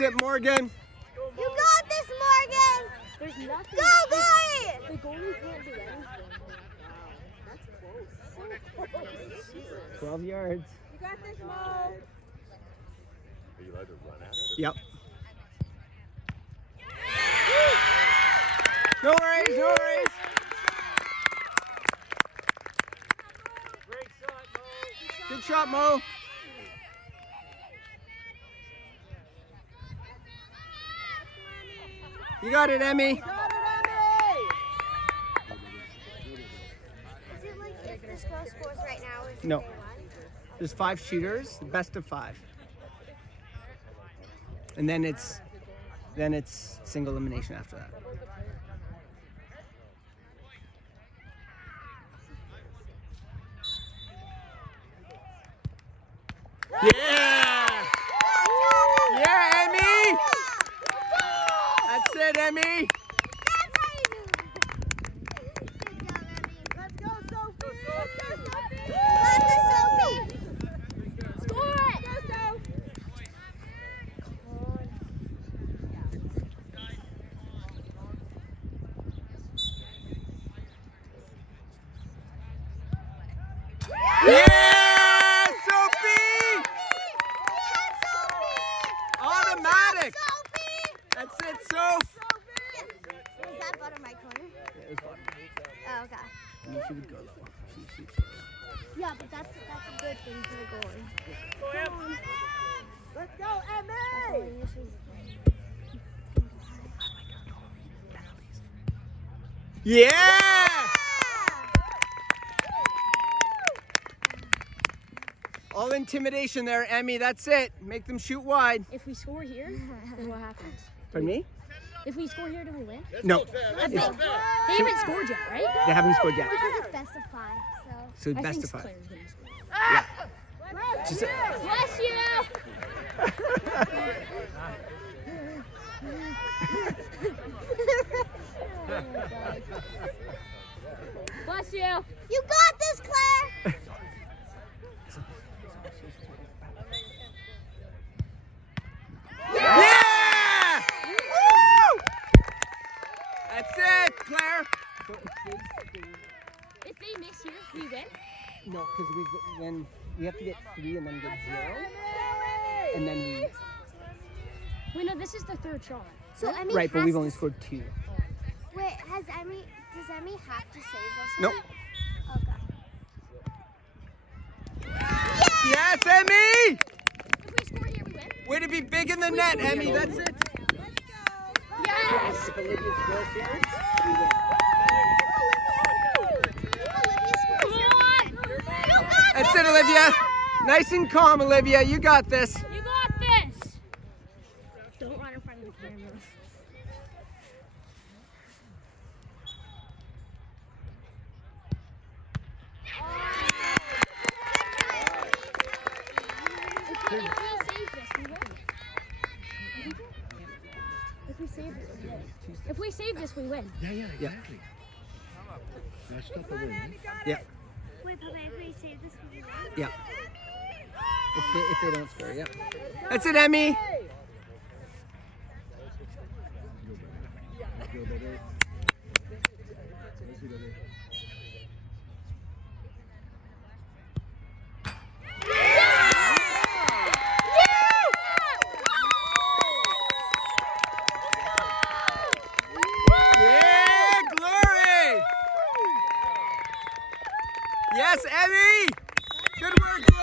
That's it, Morgan. You got this, Morgan. There's nothing. Go, boy. The goalie can't do anything. That's close. So close. 12 yards. You got this, Mo. Are you allowed to run at it? Yep. No worries, no worries. Great shot, Mo. Good shot, Mo. You got it, Emmy. Is it like if this girl scores right now? Is No. they won? There's 5 shooters, the best of 5. And then it's single elimination after that. Yeah! Yeah, Emmy! That's it, Emmy! That's how you do it. Good job, Emmy. Let's go, Sophie. Let's go, Sophie. Let the Sophie. Score it. Go, Soph. Yeah, Sophie! Automatic! That's it, Soph! Was that bottom right corner? Yeah, it was fun. Oh, okay. I mean, she would go though. She shoots. Yeah, but that's a good thing for the goalie. Let's go, Emmy! Yeah! All intimidation there, Emmy. That's it. Make them shoot wide. If we score here, then what happens? For me? If we score here, do we win? No. They haven't scored yet, right? They haven't scored yet. Because it's best of 5, so. So I best think of 5. Claire's gonna score. Yeah. Just Bless you! Bless you. You got this, Claire! Yeah! Woo! That's it, Claire. If they miss here, we win. No, because then we have to get 3 and then get 0, and then we. Wait, no, this is the third shot. So Emmy Right, but has we've to only scored 2. Wait, does Emmy have to save this Nope. one? Okay. Yes, Emmy! If we score here, we win. Way to be big in the net, Emmy. That's it. Yes! If Olivia scores here, we win. Olivia scores. Come on! You got That's this, it, Olivia. Nice and calm, Olivia. You got this. You got this! Don't run in front of the camera. If we save this, we win. Yeah, Yeah. exactly. That's not the win. Yeah, Wait, Papa, if we save this, we win. yeah. If they don't score, yeah. That's it, Emmy. Yeah, glory. Yes, Emmy. Good work, glory.